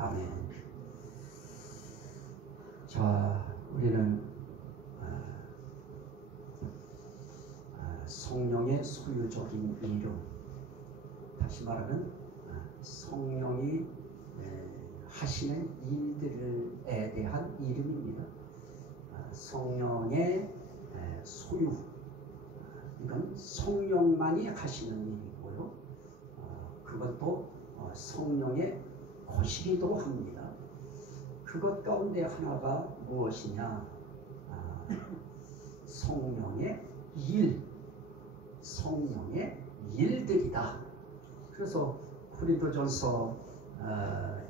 아멘. 자, 우리는 성령의 소유적인 이름, 다시 말하는 성령이 하시는 일들에 대한 이름입니다. 성령의 소유, 이건 성령만이 하시는 일이고요. 그것도 성령의 것이기도 합니다. 그것 가운데 하나가 무엇이냐? 성령의 일, 성령의 일들이다. 그래서 고린도전서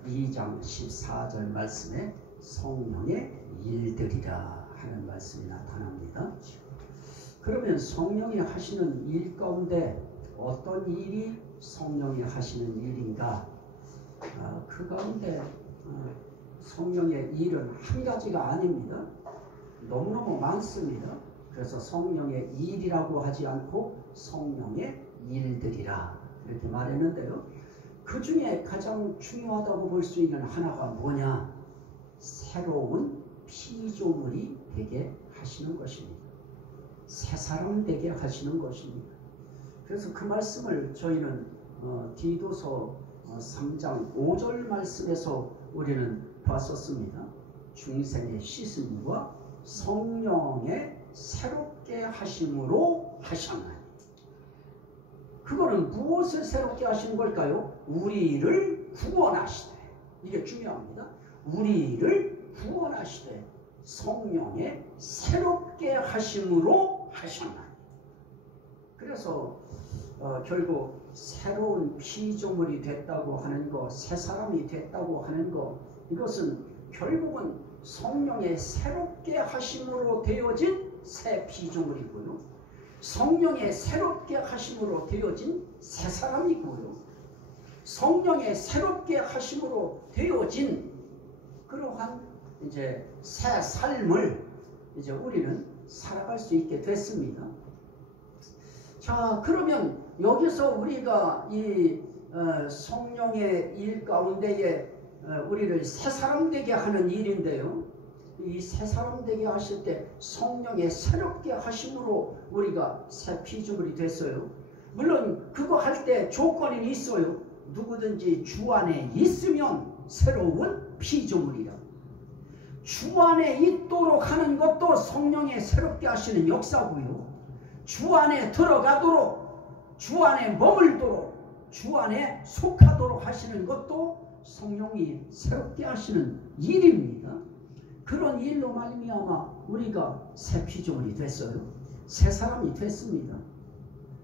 2장 14절 말씀에 성령의 일들이라 하는 말씀이 나타납니다. 그러면 성령이 하시는 일 가운데 어떤 일이 성령이 하시는 일인가? 그 가운데 성령의 일은 한 가지가 아닙니다. 너무너무 많습니다. 그래서 성령의 일이라고 하지 않고 성령의 일들이라 이렇게 말했는데요. 그 중에 가장 중요하다고 볼 수 있는 하나가 뭐냐? 새로운 피조물이 되게 하시는 것입니다. 새 사람 되게 하시는 것입니다. 그래서 그 말씀을 저희는 디도서 3장 5절 말씀에서 우리는 봤었습니다. 중생의 씻음과 성령의 새롭게 하심으로 하셨나니. 그거는 무엇을 새롭게 하시는 걸까요? 우리를 구원하시되. 이게 중요합니다. 우리를 구원하시되 성령의 새롭게 하심으로 하셨나니. 그래서 결국 새로운 피조물이 됐다고 하는 것, 새 사람이 됐다고 하는 것, 이것은 결국은 성령의 새롭게 하심으로 되어진 새 피조물이고요. 성령의 새롭게 하심으로 되어진 새 사람이고요. 성령의 새롭게 하심으로 되어진 그러한 이제 새 삶을 이제 우리는 살아갈 수 있게 됐습니다. 자, 그러면 여기서 우리가 이 성령의 일 가운데에 우리를 새 사람 되게 하는 일인데요. 이 새 사람 되게 하실 때 성령의 새롭게 하심으로 우리가 새 피조물이 됐어요. 물론 그거 할 때 조건이 있어요. 누구든지 주 안에 있으면 새로운 피조물이라. 주 안에 있도록 하는 것도 성령의 새롭게 하시는 역사고요. 주 안에 들어가도록, 주 안에 머물도록, 주 안에 속하도록 하시는 것도 성령이 새롭게 하시는 일입니다. 그런 일로 말미암아 우리가 새 피조물이 됐어요. 새 사람이 됐습니다.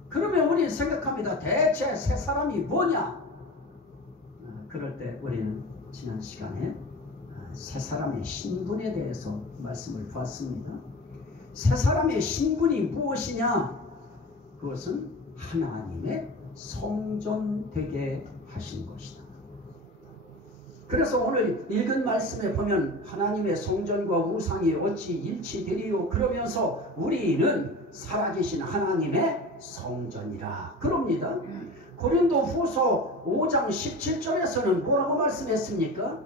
그러면 우리는 생각합니다. 대체 새 사람이 뭐냐? 그럴 때 우리는 지난 시간에 새 사람의 신분에 대해서 말씀을 보았습니다. 새 사람의 신분이 무엇이냐? 그것은 하나님의 성전 되게 하신 것이다. 그래서 오늘 읽은 말씀에 보면 하나님의 성전과 우상이 어찌 일치되리요? 그러면서 우리는 살아계신 하나님의 성전이라 그럽니다. 고린도 후서 5장 17절에서는 뭐라고 말씀했습니까?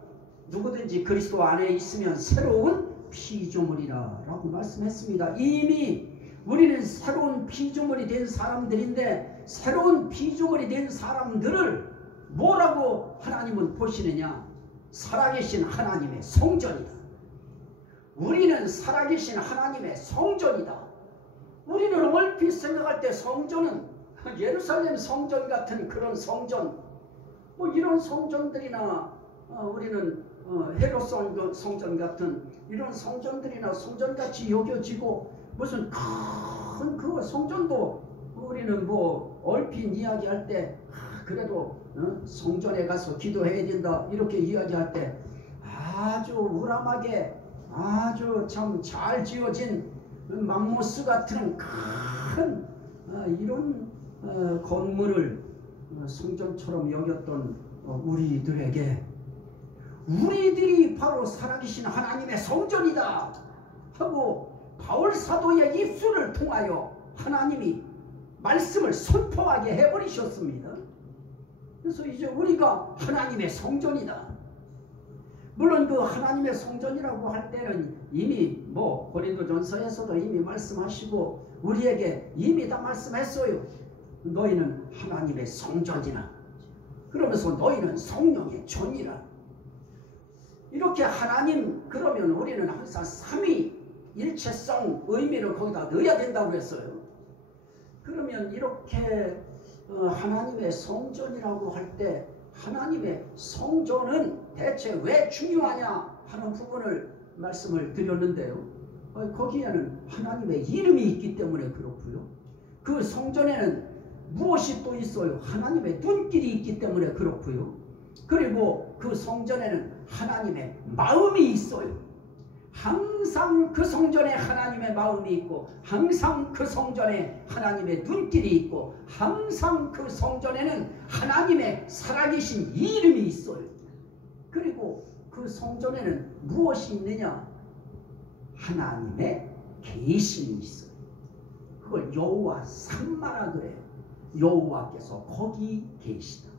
누구든지 그리스도 안에 있으면 새로운 피조물이라 라고 말씀했습니다. 이미 우리는 새로운 피조물이 된 사람들인데 새로운 피조물이 된 사람들을 뭐라고 하나님은 보시느냐? 살아계신 하나님의 성전이다. 우리는 살아계신 하나님의 성전이다. 우리는 얼핏 생각할 때 성전은 예루살렘 성전 같은 그런 성전, 뭐 이런 성전들이나 우리는 헤롯 성전 같은 이런 성전들이나 성전같이 여겨지고 무슨 큰 그 성전도 우리는 뭐 얼핏 이야기할 때 그래도 성전에 가서 기도해야 된다 이렇게 이야기할 때 아주 우람하게 아주 참 잘 지어진 맘모스 같은 큰 이런 건물을 성전처럼 여겼던 우리들에게 우리들이 바로 살아계신 하나님의 성전이다 하고 바울 사도의 입술을 통하여 하나님이 말씀을 선포하게 해버리셨습니다. 그래서 이제 우리가 하나님의 성전이다. 물론 그 하나님의 성전이라고 할 때는 이미 뭐 고린도전서에서도 이미 말씀하시고 우리에게 이미 다 말씀했어요. 너희는 하나님의 성전이라. 그러면서 너희는 성령의 존이라. 이렇게 하나님, 그러면 우리는 항상 삼위 일체성 의미를 거기다 넣어야 된다고 했어요. 그러면 이렇게 하나님의 성전이라고 할 때 하나님의 성전은 대체 왜 중요하냐 하는 부분을 말씀을 드렸는데요. 거기에는 하나님의 이름이 있기 때문에 그렇고요. 그 성전에는 무엇이 또 있어요? 하나님의 눈길이 있기 때문에 그렇고요. 그리고 그 성전에는 하나님의 마음이 있어요. 항상 그 성전에 하나님의 마음이 있고 항상 그 성전에 하나님의 눈길이 있고 항상 그 성전에는 하나님의 살아계신 이름이 있어요. 그리고 그 성전에는 무엇이 있느냐? 하나님의 계심이 있어요. 그걸 여호와 삼마라 그래요. 여호와께서 거기 계시다.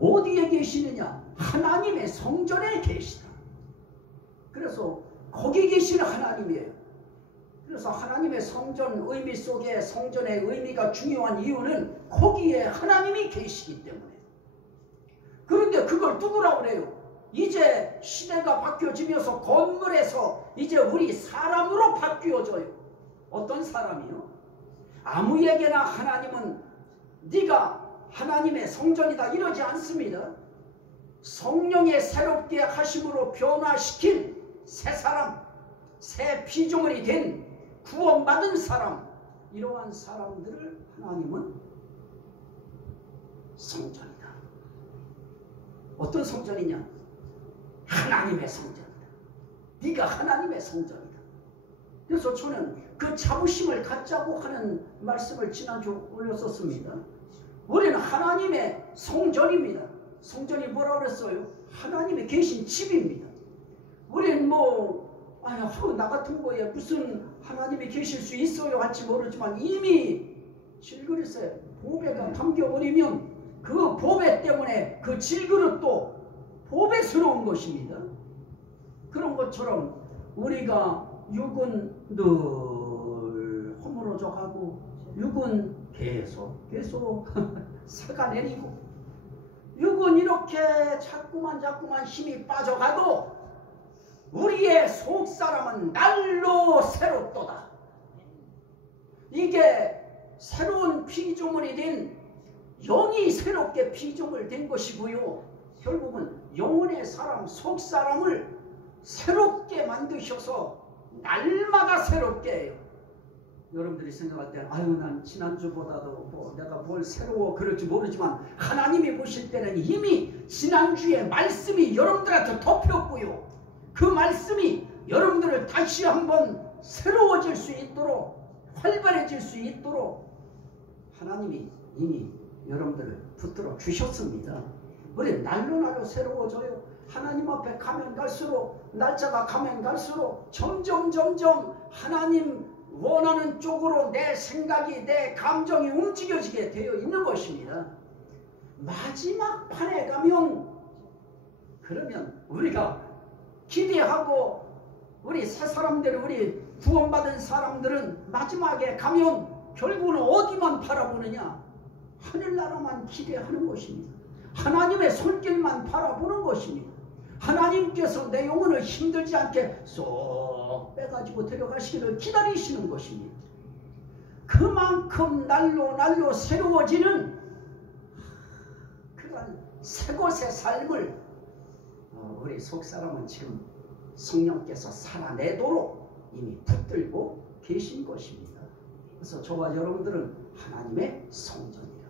어디에 계시느냐? 하나님의 성전에 계시다. 그래서 거기 계시는 하나님이에요. 그래서 하나님의 성전 의미 속에 성전의 의미가 중요한 이유는 거기에 하나님이 계시기 때문에. 그런데 그걸 누구라고 그래요? 이제 시대가 바뀌어지면서 건물에서 이제 우리 사람으로 바뀌어져요. 어떤 사람이요? 아무에게나 하나님은 네가 하나님의 성전이다 이러지 않습니다. 성령의 새롭게 하심으로 변화시킨 새 사람, 새 피조물이 된 구원받은 사람, 이러한 사람들을 하나님은 성전이다. 어떤 성전이냐? 하나님의 성전이다. 네가 하나님의 성전이다. 그래서 저는 그 자부심을 갖자고 하는 말씀을 지난주 올렸었습니다. 우리는 하나님의 성전입니다. 성전이 뭐라고 그랬어요? 하나님의 계신 집입니다. 우리는 나 같은 거에 무슨 하나님이 계실 수 있어요 할지 모르지만 이미 질그릇에 보배가 담겨버리면 그 보배 때문에 그 질그릇도 보배스러운 것입니다. 그런 것처럼 우리가 육은 늘 허물어져 가고 육은 계속 새가 내리고 육은 이렇게 자꾸만 힘이 빠져가도 우리의 속사람은 날로 새롭도다. 이게 새로운 피조물이 된 영이 새롭게 피조물 된 것이고요. 결국은 영혼의 사람, 속사람을 새롭게 만드셔서 날마다 새롭게 해요. 여러분들이 생각할 때 난 지난주보다도 내가 뭘 새로워 그럴지 모르지만 하나님이 보실 때는 이미 지난주의 말씀이 여러분들한테 덮였고요. 그 말씀이 여러분들을 다시 한번 새로워질 수 있도록 활발해질 수 있도록 하나님이 이미 여러분들을 붙들어 주셨습니다. 우리는 날로 새로워져요. 하나님 앞에 가면 갈수록 날짜가 가면 갈수록 점점 하나님 원하는 쪽으로 내 생각이 내 감정이 움직여지게 되어 있는 것입니다. 마지막 판에 가면 그러면 우리가 기대하고 우리 새 사람들 우리 구원받은 사람들은 마지막에 가면 결국은 어디만 바라보느냐? 하늘나라만 기대하는 것입니다. 하나님의 손길만 바라보는 것입니다. 하나님께서 내 영혼을 힘들지 않게 쏙 빼가지고 데려가시기를 기다리시는 것입니다. 그만큼 날로 새로워지는 그런 새곳의 삶을 우리 속사람은 지금 성령께서 살아내도록 이미 붙들고 계신 것입니다. 그래서 저와 여러분들은 하나님의 성전이라.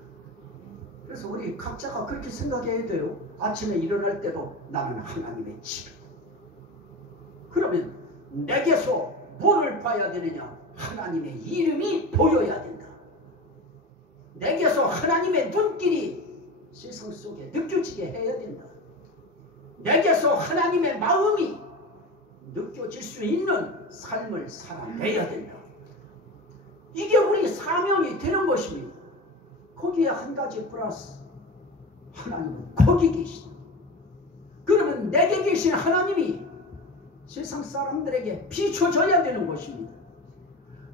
그래서 우리 각자가 그렇게 생각해야 돼요. 아침에 일어날 때도 나는 하나님의 집이다. 그러면 내게서 뭐를 봐야 되느냐? 하나님의 이름이 보여야 된다. 내게서 하나님의 눈길이 세상 속에 느껴지게 해야 된다. 내게서 하나님의 마음이 느껴질 수 있는 삶을 살아내야 된다. 이게 우리 사명이 되는 것입니다. 거기에 한 가지 플러스 하나님은 거기 계시다. 그러면 내게 살아계신 하나님이 세상 사람들에게 비춰져야 되는 것입니다.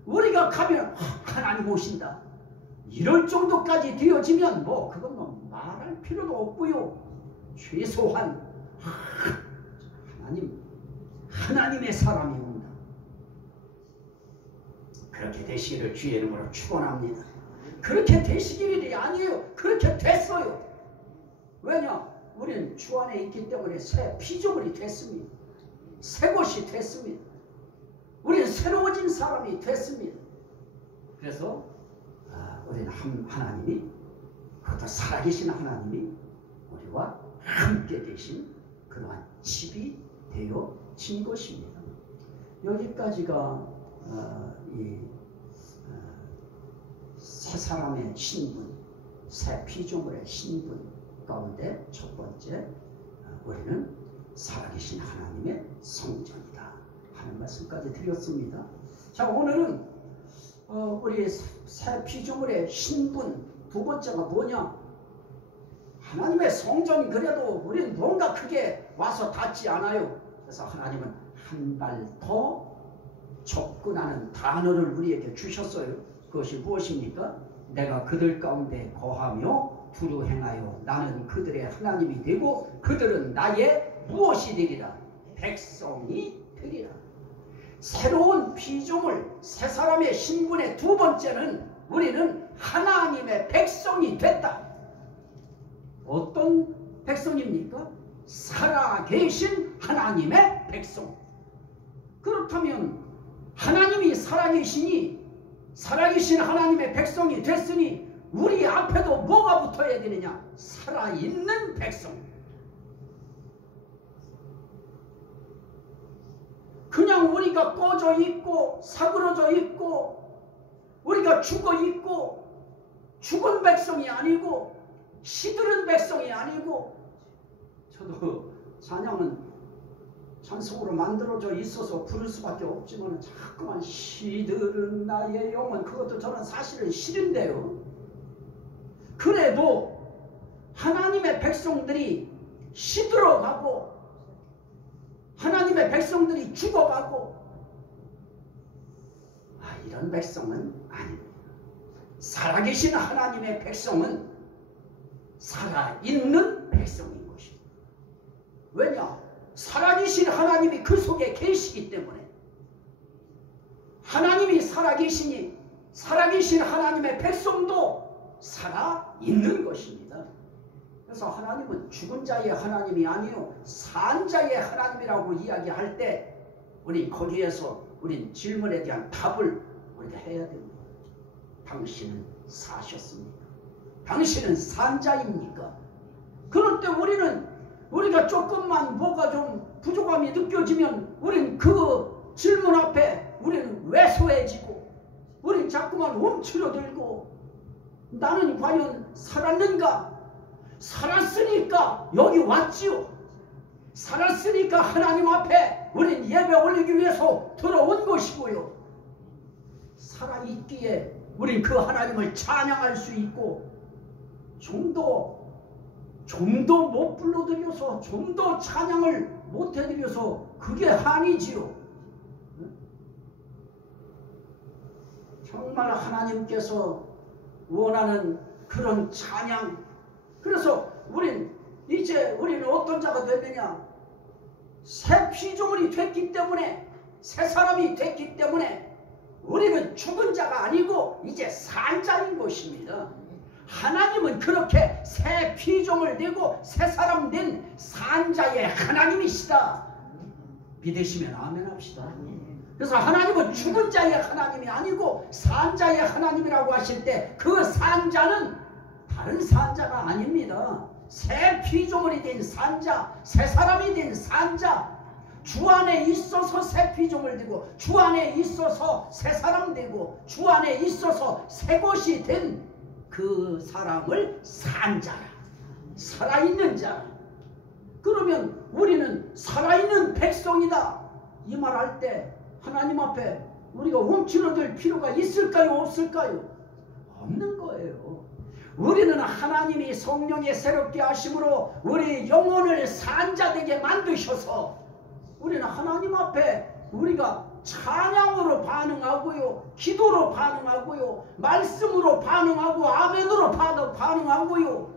우리가 가면 하나님 오신다 이럴 정도까지 되어지면 뭐 그건 뭐 말할 필요도 없고요. 최소한 하나님의 사람이 온다. 그렇게 되시기를 주의 이름으로 축원합니다. 그렇게 되시길 일이 아니에요. 그렇게 됐어요. 왜냐? 우리는 주 안에 있기 때문에 새 피조물이 됐습니다. 새 것이 됐습니다. 우리는 새로워진 사람이 됐습니다. 그래서 우리는 하나님이, 그것도 살아계신 하나님이 우리와 함께 계신 그러한 집이 되어진 것입니다. 여기까지가 새 사람의 신분, 새 피조물의 신분 가운데 첫 번째, 우리는 살아계신 하나님의 성전이다 하는 말씀까지 드렸습니다. 자, 오늘은 우리 새 피조물의 신분 두 번째가 뭐냐? 하나님의 성전이 그래도 우리는 뭔가 크게 와서 닿지 않아요. 그래서 하나님은 한 발 더 접근하는 단어를 우리에게 주셨어요. 그것이 무엇입니까? 내가 그들 가운데 거하며 두루 행하여 나는 그들의 하나님이 되고 그들은 나의 무엇이 되리라? 백성이 되리라. 새로운 피조물, 새 사람의 신분의 두 번째는 우리는 하나님의 백성이 됐다. 어떤 백성입니까? 살아계신 하나님의 백성. 그렇다면 하나님이 살아계시니 살아계신 하나님의 백성이 됐으니 우리 앞에도 뭐가 붙어야 되느냐? 살아있는 백성. 그냥 우리가 꺼져 있고 사그러져 있고 우리가 죽어 있고 죽은 백성이 아니고 시들은 백성이 아니고, 저도 찬송으로 만들어져 있어서 부를 수밖에 없지만 자꾸만 시들은 나의 영혼, 그것도 저는 사실은 싫은데요. 그래도 하나님의 백성들이 시들어가고 하나님의 백성들이 죽어가고 이런 백성은 아닙니다. 살아계신 하나님의 백성은 살아있는 백성인 것입니다. 왜냐? 살아계신 하나님이 그 속에 계시기 때문에. 하나님이 살아계시니 살아계신 하나님의 백성도 살아있는 것입니다. 그래서 하나님은 죽은 자의 하나님이 아니요 산 자의 하나님이라고 이야기할 때 우리 거기에서 우린 질문에 대한 답을 우리가 해야 됩니다. 당신은 사셨습니까? 당신은 산 자입니까? 그럴 때 우리가 조금만 뭐가 좀 부족함이 느껴지면 우린 그 질문 앞에 우리는 왜소해지고 우린 자꾸만 움츠러들고 나는 과연 살았는가? 살았으니까 여기 왔지요. 살았으니까 하나님 앞에 우린 예배 올리기 위해서 들어온 것이고요. 살아있기에 우린 그 하나님을 찬양할 수 있고 좀 더 못 불러드려서 좀 더 찬양을 못 해드려서 그게 한이지요. 정말 하나님께서 원하는 그런 찬양. 그래서 우리는 어떤 자가 됐느냐? 새 피조물이 됐기 때문에, 새 사람이 됐기 때문에 우리는 죽은 자가 아니고 이제 산 자인 것입니다. 하나님은 그렇게 새 피조물 되고 새 사람 된 산 자의 하나님이시다. 믿으시면 아멘 합시다. 그래서 하나님은 죽은 자의 하나님이 아니고 산 자의 하나님이라고 하실 때 그 산 자는 다른 산 자가 아닙니다. 새 피조물이 된 산 자, 새 사람이 된 산 자, 주 안에 있어서 새 피조물 되고 주 안에 있어서 새 사람 되고 주 안에 있어서 새 것이 된 그 사람을 산 자라, 살아있는 자라. 그러면 우리는 살아있는 백성이다 이 말 할 때 하나님 앞에 우리가 움츠러들 필요가 있을까요? 없을까요? 없는 거예요. 우리는 하나님이 성령의 새롭게 하심으로 우리 영혼을 산자되게 만드셔서 우리는 하나님 앞에 우리가 찬양으로 반응하고요, 기도로 반응하고요, 말씀으로 반응하고 아멘으로 반응하고요,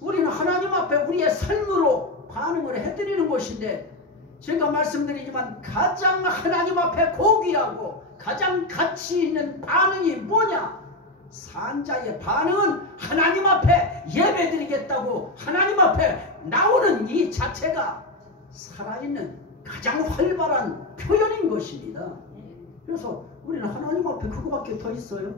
우리는 하나님 앞에 우리의 삶으로 반응을 해드리는 것인데, 제가 말씀드리지만 가장 하나님 앞에 고귀하고 가장 가치 있는 반응이 뭐냐? 산자의 반응은 하나님 앞에 예배드리겠다고 하나님 앞에 나오는 이 자체가 살아있는 가장 활발한 표현인 것입니다. 그래서 우리는 하나님 앞에 그거밖에 더 있어요.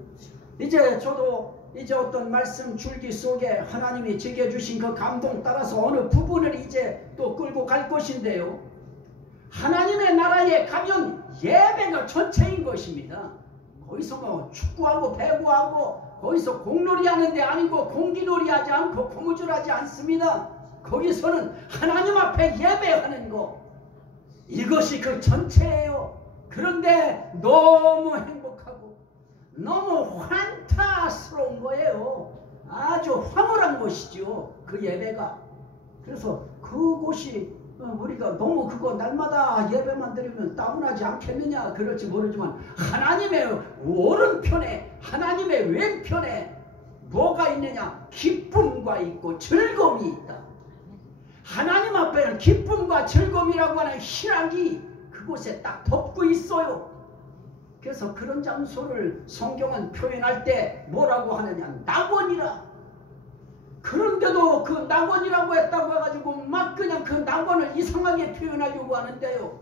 이제 저도 이제 어떤 말씀 줄기 속에 하나님이 제게 주신 그 감동 따라서 어느 부분을 이제 또 끌고 갈 것인데요. 하나님의 나라에 가면 예배가 전체인 것입니다. 거기서 뭐 축구하고 배구하고 거기서 공놀이 하는 데 아니고 공기놀이 하지 않고 고무줄하지 않습니다. 거기서는 하나님 앞에 예배하는 거, 이것이 그 전체예요. 그런데 너무 행복하고 너무 환타스러운 거예요. 아주 황홀한 것이죠, 그 예배가. 그래서 그곳이 우리가 너무 그거 날마다 예배만 드리면 따분하지 않겠느냐 그럴지 모르지만, 하나님의 오른편에 하나님의 왼편에 뭐가 있느냐? 기쁨과 있고 즐거움이 있다. 하나님 앞에는 기쁨과 즐거움이라고 하는 희락이 그곳에 딱 덮고 있어요. 그래서 그런 장소를 성경은 표현할 때 뭐라고 하느냐? 낙원이라. 그런데도 그 낙원이라고 했다고 해가지고 막 그냥 그 낙원을 이상하게 표현하려고 하는데요.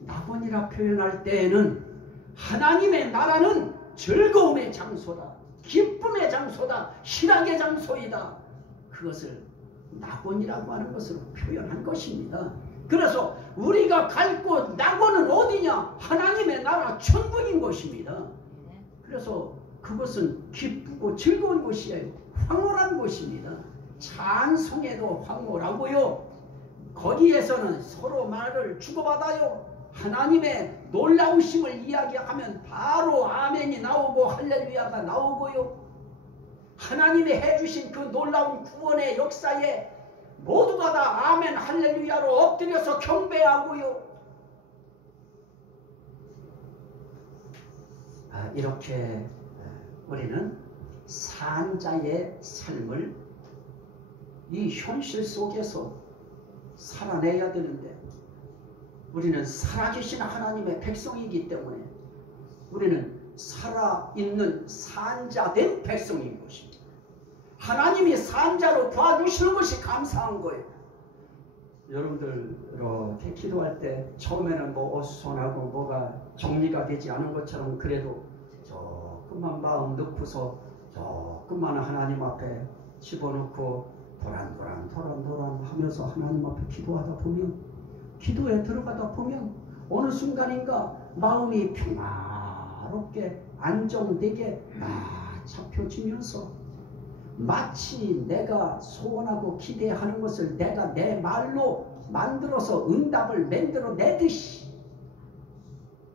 낙원이라 표현할 때에는 하나님의 나라는 즐거움의 장소다, 기쁨의 장소다, 희락의 장소이다. 그것을 낙원이라고 하는 것으로 표현한 것입니다. 그래서 우리가 갈 곳 낙원은 어디냐? 하나님의 나라 천국인 것입니다. 그래서 그것은 기쁘고 즐거운 곳이에요. 황홀한 곳입니다. 찬송에도 황홀하고요, 거기에서는 서로 말을 주고받아요. 하나님의 놀라우심을 이야기하면 바로 아멘이 나오고 할렐루야가 나오고요, 하나님이 해주신 그 놀라운 구원의 역사에 모두가 다 아멘 할렐루야로 엎드려서 경배하고요. 이렇게 우리는 산자의 삶을 이 현실 속에서 살아내야 되는데, 우리는 살아계신 하나님의 백성이기 때문에 우리는 살아있는 산자된 백성인 것입니다. 하나님이 산자로 도와주시는 것이 감사한 거예요. 여러분들 이렇게 기도할 때 처음에는 뭐 어수선하고 뭐가 정리가 되지 않은 것처럼 그래도 조금만 마음 넣고서 조금만 하나님 앞에 집어넣고 도란도란 하면서 하나님 앞에 기도하다 보면, 기도에 들어가다 보면 어느 순간인가 마음이 평화롭게 안정되게 잡혀지면서 마치 내가 소원하고 기대하는 것을 내가 내 말로 만들어서 응답을 만들어내듯이,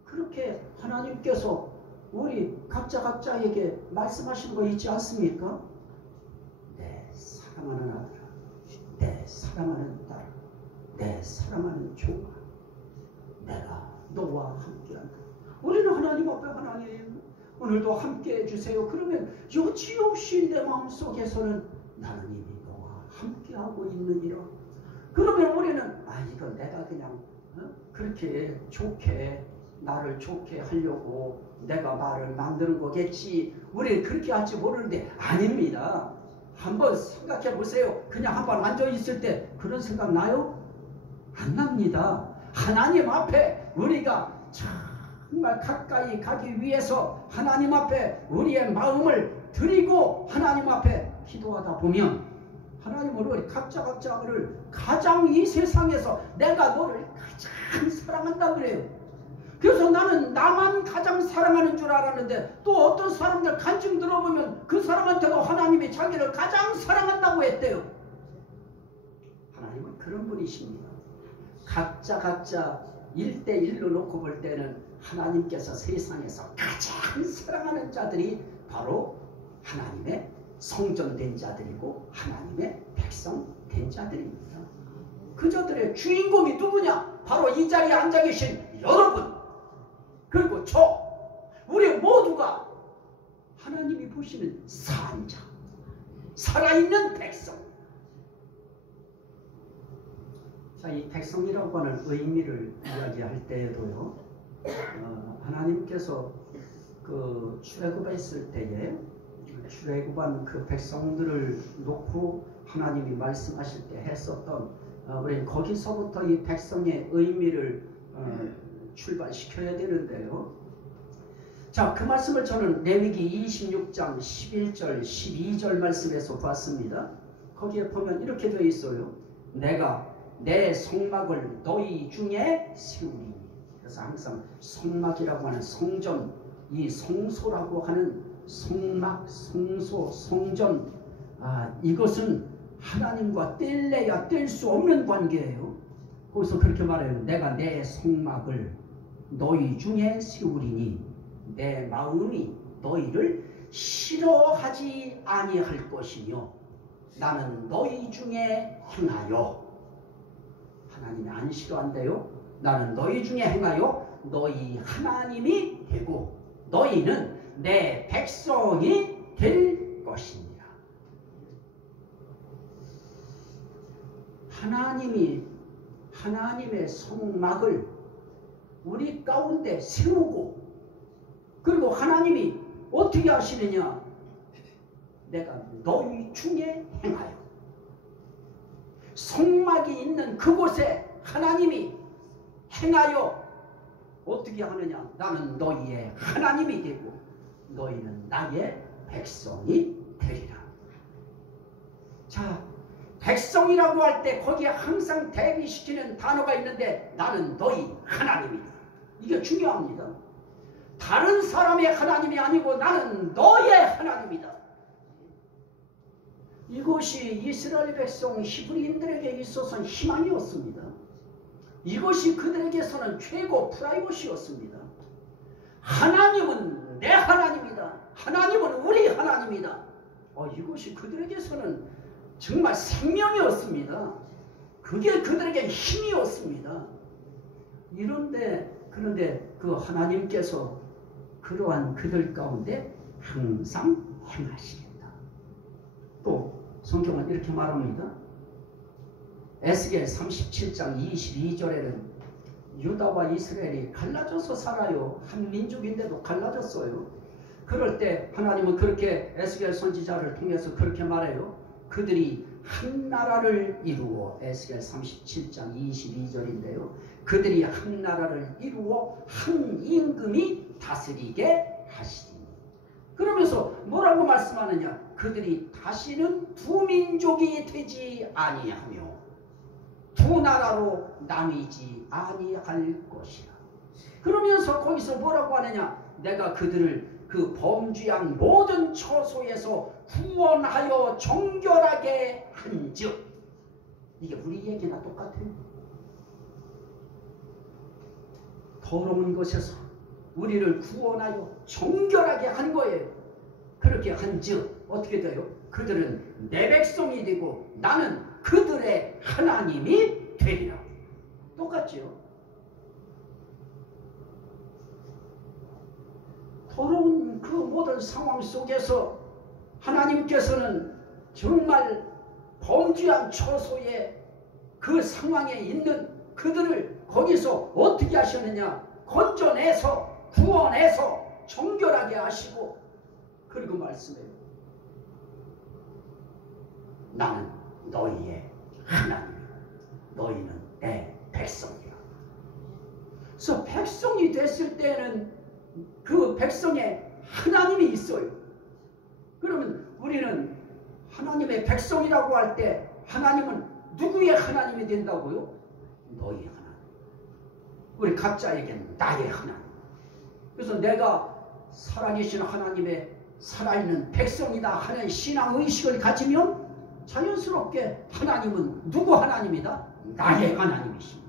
그렇게 하나님께서 우리 각자에게 말씀하시는 거 있지 않습니까? 내 사랑하는 아들아, 내 사랑하는 딸아, 내 사랑하는 종아, 내가 너와 함께한다. 우리는 하나님 앞에, 하나님 오늘도 함께 해주세요. 그러면 여지없이 내 마음속에서는 나는 이미 너와 함께하고 있느니라. 그러면 우리는 이건 내가 그냥 그렇게 좋게 나를 좋게 하려고 내가 말을 만드는 거겠지, 우리는 그렇게 할지 모르는데 아닙니다. 한번 생각해 보세요. 그냥 한번 앉아 있을 때 그런 생각 나요? 안 납니다. 하나님 앞에 우리가 정말 가까이 가기 위해서 하나님 앞에 우리의 마음을 드리고 하나님 앞에 기도하다 보면 하나님은 우리 각자를 가장 이 세상에서 내가 너를 가장 사랑한다 그래요. 그래서 나는 나만 가장 사랑하는 줄 알았는데, 또 어떤 사람들 간증 들어보면 그 사람한테도 하나님이 자기를 가장 사랑한다고 했대요. 하나님은 그런 분이십니다. 각자 1대1로 놓고 볼 때는 하나님께서 세상에서 가장 사랑하는 자들이 바로 하나님의 성전된 자들이고 하나님의 백성 된 자들입니다. 그저들의 주인공이 누구냐? 바로 이 자리에 앉아 계신 여러분, 그리고 저, 우리 모두가 하나님이 보시는 산자, 살아있는 백성. 자, 이 백성이라고 하는 의미를 이야기할 때에도요, 하나님께서 그 출애굽했을 때에 출애굽한 그 백성들을 놓고 하나님이 말씀하실 때 했었던 우리 거기서부터 이 백성의 의미를 출발시켜야 되는데요. 자, 그 말씀을 저는 레위기 26장 11절 12절 말씀에서 봤습니다. 거기에 보면 이렇게 되어 있어요. 내가 내 성막을 너희 중에 세우리니. 그래서 항상 성막이라고 하는 성전, 이 성소라고 하는 성막, 성소, 성전, 이것은 하나님과 뗄래야 뗄 수 없는 관계예요. 거기서 그렇게 말해요. 내가 내 성막을 너희 중에 세우리니 내 마음이 너희를 싫어하지 아니할 것이며 나는 너희 중에 행하여, 하나님이 안 싫어한대요. 나는 너희 중에 행하여 너희 하나님이 되고 너희는 내 백성이 될 것이니라. 하나님이 하나님의 성막을 우리 가운데 세우고, 그리고 하나님이 어떻게 하시느냐? 내가 너희 중에 행하여. 성막이 있는 그곳에 하나님이 행하여 어떻게 하느냐? 나는 너희의 하나님이 되고 너희는 나의 백성이 되리라. 자, 백성이라고 할 때 거기에 항상 대비시키는 단어가 있는데 나는 너희 하나님이다. 이게 중요합니다. 다른 사람의 하나님이 아니고 나는 너의 하나님이다. 이것이 이스라엘 백성 히브리인들에게 있어서는 희망이었습니다. 이것이 그들에게서는 최고 프라이버시였습니다. 하나님은 내 하나님이다. 하나님은 우리 하나님이다. 이것이 그들에게서는 정말 생명이었습니다. 그게 그들에게 힘이었습니다. 그런데 그 하나님께서 그러한 그들 가운데 항상 행하시겠다. 또 성경은 이렇게 말합니다. 에스겔 37장 22절에는 유다와 이스라엘이 갈라져서 살아요. 한 민족인데도 갈라졌어요. 그럴 때 하나님은 그렇게 에스겔 선지자를 통해서 그렇게 말해요. 그들이 한 나라를 이루어, 에스겔 37장 22절인데요. 그들이 한 나라를 이루어 한 임금이 다스리게 하시니. 그러면서 뭐라고 말씀하느냐? 그들이 다시는 두 민족이 되지 아니하며 두 나라로 나뉘지 아니할 것이라. 그러면서 거기서 뭐라고 하느냐? 내가 그들을 그 범죄한 모든 처소에서 구원하여 정결하게 한즉. 이게 우리 얘기나 똑같아요. 더러운 것에서 우리를 구원하여 정결하게 한 거예요. 그렇게 한즉 어떻게 돼요? 그들은 내 백성이 되고 나는 그들의 하나님이 되리라. 똑같지요? 더러운 그 모든 상황 속에서 하나님께서는 정말 범죄한 처소에 그 상황에 있는 그들을 거기서 어떻게 하셨느냐? 건져내서 구원해서 정결하게 하시고, 그리고 말씀해요. 나는 너희의 하나님이고 너희는 내 백성이라. 그래서 백성이 됐을 때는 그 백성에 하나님이 있어요. 그러면 우리는 하나님의 백성이라고 할 때 하나님은 누구의 하나님이 된다고요? 너희 하나님. 우리 각자에게는 나의 하나님. 그래서 내가 살아계신 하나님의 살아있는 백성이다 하는 신앙의식을 가지면 자연스럽게 하나님은 누구 하나님이다? 나의 하나님이십니다.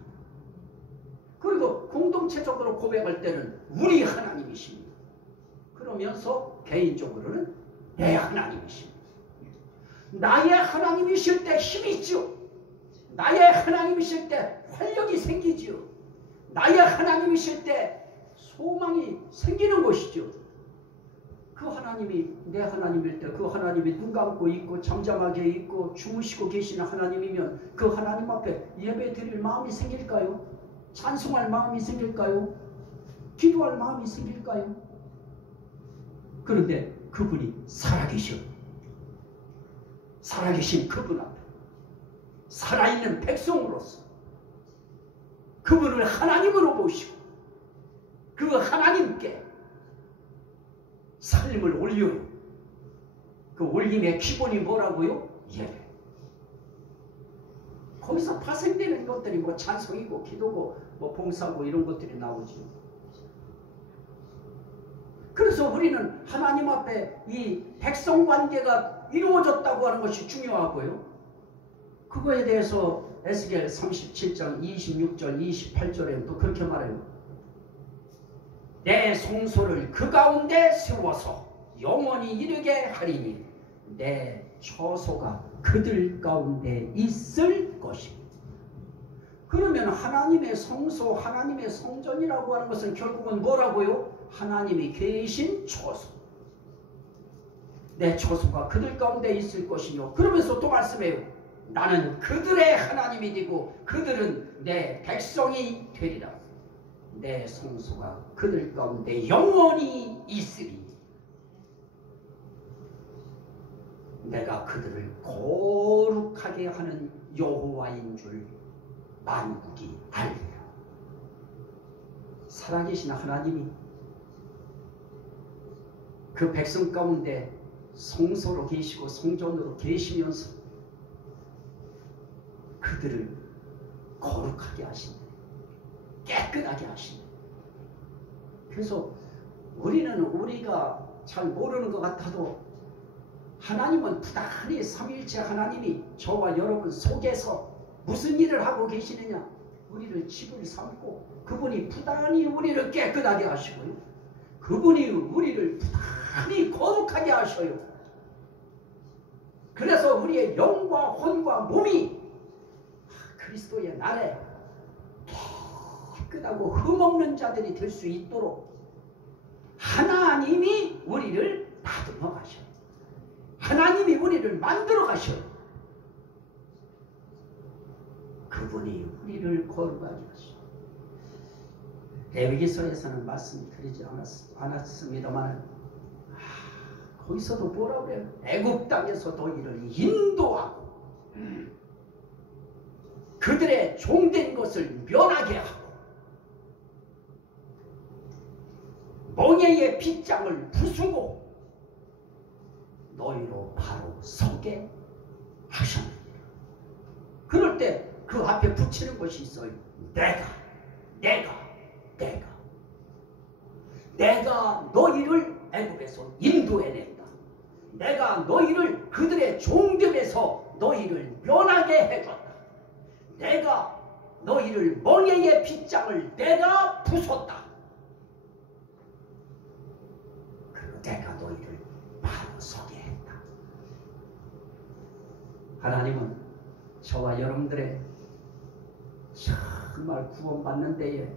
그리고 공동체적으로 고백할 때는 우리 하나님이십니다. 그러면서 개인적으로는 내 하나님이십니다. 나의 하나님이실 때 힘이 있죠. 나의 하나님이실 때 활력이 생기지요. 나의 하나님이실 때 소망이 생기는 것이죠. 그 하나님이 내 하나님일 때 그 하나님이 눈 감고 있고 잠잠하게 있고 주무시고 계시는 하나님이면 그 하나님 앞에 예배 드릴 마음이 생길까요? 찬송할 마음이 생길까요? 기도할 마음이 생길까요? 그런데 그분이 살아계셔. 살아계신 그분 앞에 살아있는 백성으로서 그분을 하나님으로 보시고 그 하나님께 삶을 올려요. 그 올림의 기본이 뭐라고요? 예배. 거기서 파생되는 것들이 뭐 찬송이고 기도고 뭐 봉사고 이런 것들이 나오죠. 그래서 우리는 하나님 앞에 이 백성 관계가 이루어졌다고 하는 것이 중요하고요. 그거에 대해서 에스겔 37장 26절 28절에 또 그렇게 말해요. 내 성소를 그 가운데 세워서 영원히 이르게 하리니 내 처소가 그들 가운데 있을 것입니다. 그러면 하나님의 성소, 하나님의 성전이라고 하는 것은 결국은 뭐라고요? 하나님이 계신 처소. 내 처소가 그들 가운데 있을 것이요. 그러면서 또 말씀해요. 나는 그들의 하나님이 되고 그들은 내 백성이 되리라. 내 성소가 그들 가운데 영원히 있으리. 내가 그들을 거룩하게 하는 여호와인 줄 만국이 알리라. 살아계신 하나님이 그 백성 가운데 성소로 계시고 성전으로 계시면서 그들을 거룩하게 하신다. 깨끗하게 하신다. 그래서 우리는 우리가 잘 모르는 것 같아도 하나님은 부단히 삼위일체 하나님이 저와 여러분 속에서 무슨 일을 하고 계시느냐? 우리를 집을 삼고 그분이 부단히 우리를 깨끗하게 하시고요. 그분이 우리를 부단히 거룩하게 하셔요. 그래서 우리의 영과 혼과 몸이 그리스도의 날에 깨끗하고 흠없는 자들이 될 수 있도록 하나님이 우리를 다듬어 가셔요. 하나님이 우리를 만들어 가셔요. 그분이 우리를 거룩하게 하셔요. 레위기서에서는 말씀드리지 않았습니다만 거기서도 뭐라고 그래요? 애굽 땅에서 너희를 인도하고 그들의 종된 것을 면하게 하고 멍에의 빗장을 부수고 너희로 바로 서게 하셨느니라. 그럴 때 그 앞에 붙이는 것이 있어요. 내가 너희를 애굽에서 인도해냈다. 내가 너희를 그들의 종됨에서 너희를 면하게 해줬다. 내가 너희를 멍에의 빗장을 내가 부쉈다. 그리고 내가 너희를 바로 서게 했다. 하나님은 저와 여러분들의 정말 구원받는 데에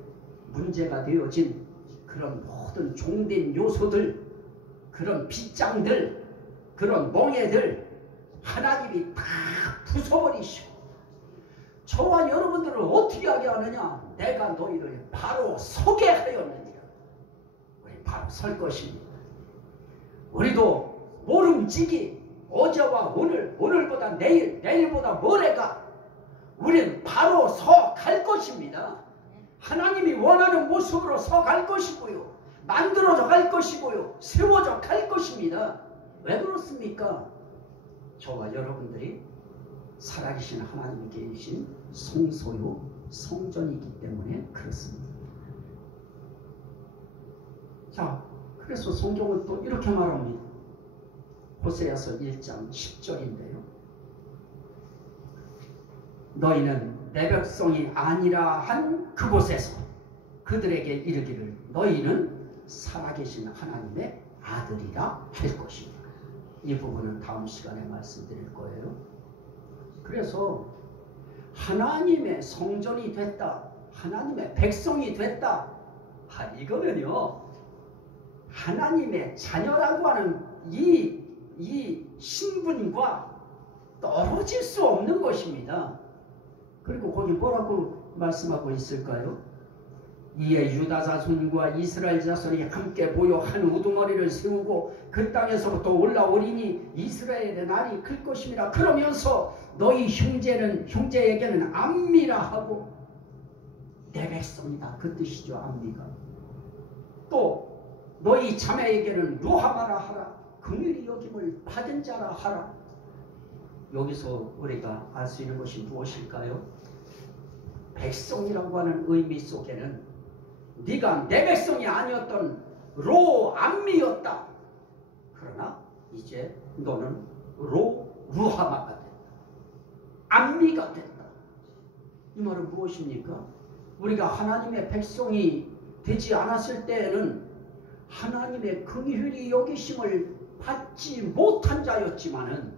문제가 되어진 그런 모든 종된 요소들, 그런 빗장들, 그런 멍에들 하나님이 다 부숴버리시고 저와 여러분들을 어떻게 하게 하느냐? 내가 너희를 바로 서게 하였느니라. 우리 바로 설 것입니다. 우리도 모름지기 어제와 오늘, 오늘보다 내일, 내일보다 모레가 우리는 바로 서 갈 것입니다. 하나님이 원하는 모습으로 서 갈 것이고요. 만들어져 갈 것이고요. 세워져 갈 것입니다. 왜 그렇습니까? 저와 여러분들이 살아계신 하나님이 계신 성소요 성전이기 때문에 그렇습니다. 자, 그래서 성경은 또 이렇게 말합니다. 호세아서 1장 10절인데요. 너희는 내 백성이 아니라 한 그곳에서 그들에게 이르기를 너희는 살아계신 하나님의 아들이라 할 것입니다. 이 부분은 다음 시간에 말씀드릴 거예요. 그래서 하나님의 성전이 됐다, 하나님의 백성이 됐다, 이거는요 하나님의 자녀라고 하는 이 신분과 떨어질 수 없는 것입니다. 그리고 거기 뭐라고 말씀하고 있을까요? 이에 유다 자손과 이스라엘 자손이 함께 모여 한 우두머리를 세우고 그 땅에서부터 올라오리니 이스라엘의 날이 클 것임이라. 그러면서 너희 형제에게는 암미라 하고, 내 백성이다 그 뜻이죠. 암미가. 또 너희 자매에게는 루하마라 하라. 긍휼히 여김을 받은 자라 하라. 여기서 우리가 알 수 있는 것이 무엇일까요? 백성이라고 하는 의미 속에는 네가 내 백성이 아니었던 루함미였다. 그러나 이제 너는 루하마가 됐다. 암미가 됐다. 이 말은 무엇입니까? 우리가 하나님의 백성이 되지 않았을 때에는 하나님의 긍휼히 여기심을 받지 못한 자였지만은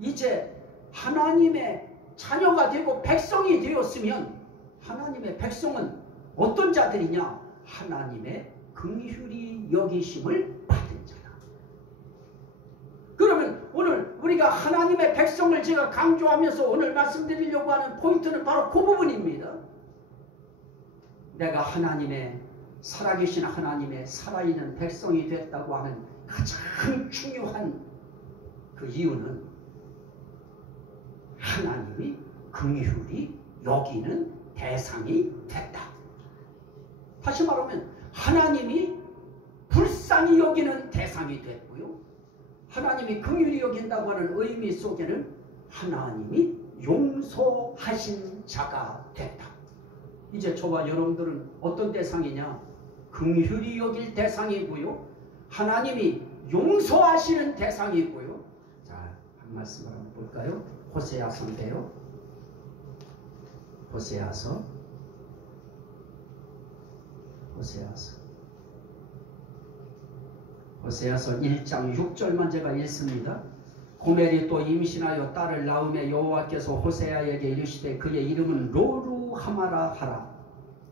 이제 하나님의 자녀가 되고 백성이 되었으면 하나님의 백성은 어떤 자들이냐? 하나님의 긍휼히 여기심을 받은 자다. 그러면 오늘 우리가 하나님의 백성을 제가 강조하면서 오늘 말씀드리려고 하는 포인트는 바로 그 부분입니다. 내가 하나님의 살아계신 하나님의 살아있는 백성이 됐다고 하는 가장 중요한 그 이유는 하나님이 긍휼히 여기는 대상이 됐다. 다시 말하면 하나님이 불쌍히 여기는 대상이 됐고요. 하나님이 긍휼히 여긴다고 하는 의미 속에는 하나님이 용서하신 자가 됐다. 이제 저와 여러분들은 어떤 대상이냐? 긍휼히 여길 대상이고요. 하나님이 용서하시는 대상이고요. 자, 한 말씀을 한번 볼까요? 호세아서인데요. 호세아서 1장 6절만 제가 읽습니다. 고멜이 또 임신하여 딸을 낳음에 여호와께서 호세아에게 이르시되 그의 이름은 로루하마라 하라.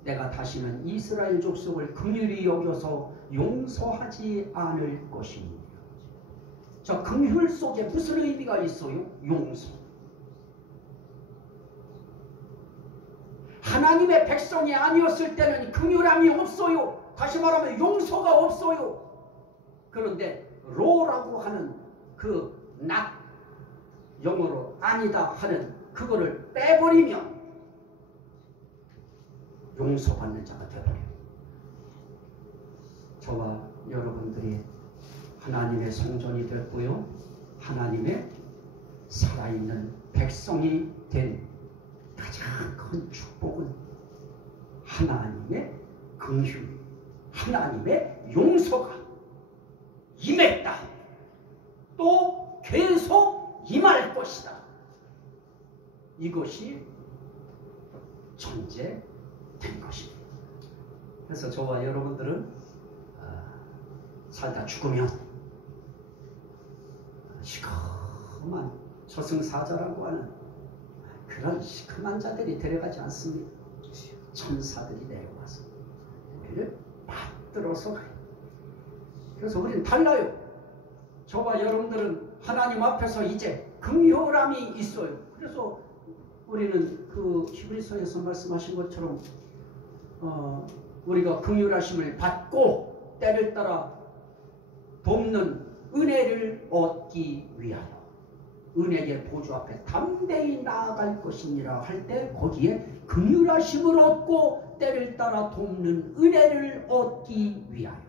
내가 다시는 이스라엘 족속을 긍휼히 여겨서 용서하지 않을 것입니다. 자, 긍휼 속에 무슨 의미가 있어요? 용서. 하나님의 백성이 아니었을 때는 긍휼함이 없어요. 다시 말하면 용서가 없어요. 그런데 로라고 하는 그 not, 영어로 아니다 하는 그거를 빼버리면 용서받는 자가 되어버려요. 저와 여러분들이 하나님의 성전이 됐고요. 하나님의 살아있는 백성이 된 가장 큰 축복은 하나님의 긍휼, 하나님의 용서가 임했다. 또 계속 임할 것이다. 이것이 전제된 것입니다. 그래서 저와 여러분들은 살다 죽으면 시커먼 저승사자라고 하는 그런 시커먼 자들이 데려가지 않습니다. 천사들이 내려와서 우리를 받들어서 가요. 그래서 우리는 달라요. 저와 여러분들은 하나님 앞에서 이제 긍휼함이 있어요. 그래서 우리는 그 히브리서에서 말씀하신 것처럼 우리가 긍휼하심을 받고 때를 따라 돕는 은혜를 얻기 위하여 은혜의 보좌 앞에 담대히 나아갈 것이니라 할 때 거기에 긍휼하심을 얻고 때를 따라 돕는 은혜를 얻기 위하여.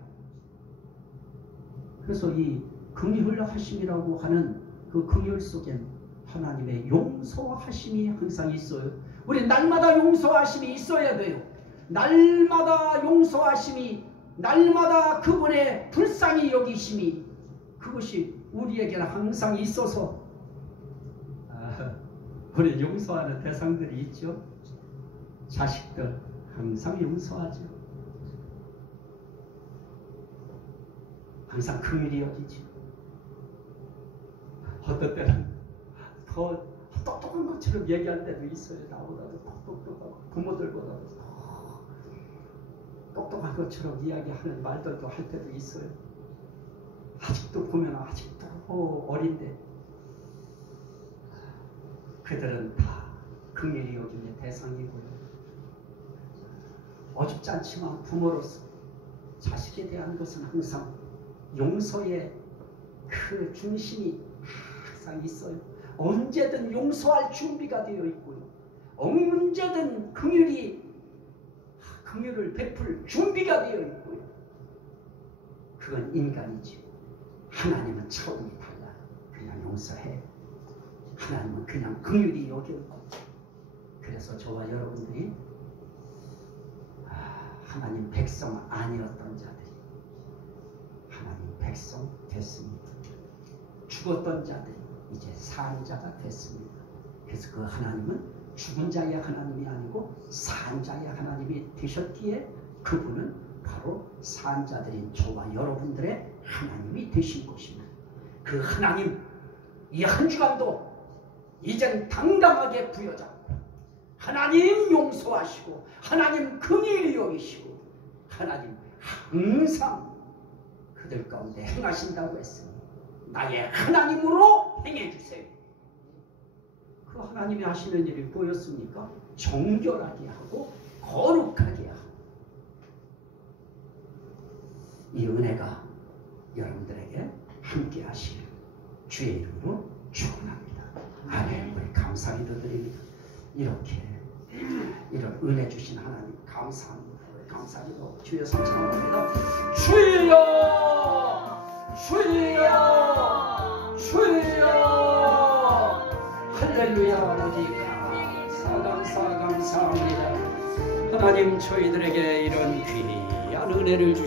그래서 이 긍휼하심이라고 하는 그 긍휼 속엔 하나님의 용서하심이 항상 있어요. 우리 날마다 용서하심이 있어야 돼요. 날마다 용서하심이, 날마다 그분의 불쌍히 여기심이, 그것이 우리에게는 항상 있어서 우리 용서하는 대상들이 있죠. 자식들 항상 용서하죠. 항상 긍휼히 여기죠. 어떤 때는 더 똑똑한 것처럼 얘기할 때도 있어요. 나보다도 똑똑하고 부모들보다도 똑똑한 것처럼 이야기하는 말들도 할 때도 있어요. 아직도 보면 아직도 어린데 그들은 다 긍휼히 여김의 대상이고요. 어줍지 않지만 부모로서 자식에 대한 것은 항상 용서의 그 중심이 항상 있어요. 언제든 용서할 준비가 되어 있고요. 언제든 긍휼을 베풀 준비가 되어 있고요. 그건 인간이죠. 하나님은 차원이 달라. 그냥 용서해. 하나님은 그냥 긍휼히 여기고. 그래서 저와 여러분들이 하나님 백성 아니었던 자들이 하나님 백성 됐습니다. 죽었던 자들이 이제 산 자가 됐습니다. 그래서 그 하나님은 죽은 자의 하나님이 아니고 산 자의 하나님이 되셨기에 그분은 바로 산 자들인 저와 여러분들의 하나님이 되신 것입니다. 그 하나님 이 한 주간도 이젠 당당하게 부여잡고 하나님 용서하시고 하나님 긍휼히 여기시고 하나님 항상 그들 가운데 행하신다고 했으니 나의 하나님으로 행해주세요. 그 하나님이 하시는 일이 뭐였습니까? 정결하게 하고 거룩하게 하고. 이 은혜가 여러분들에게 함께 하시는 주의 이름으로 축원합니다. 아멘. 우리 감사기도 드립니다. 이렇게 이런 은혜 주신 하나님 감사합니다. 감사기도 주여 성찬합니다. 주여 주여 주여 할렐루야. 아버지 감사합니다. 하나님 저희들에게 이런 귀한 은혜를 주시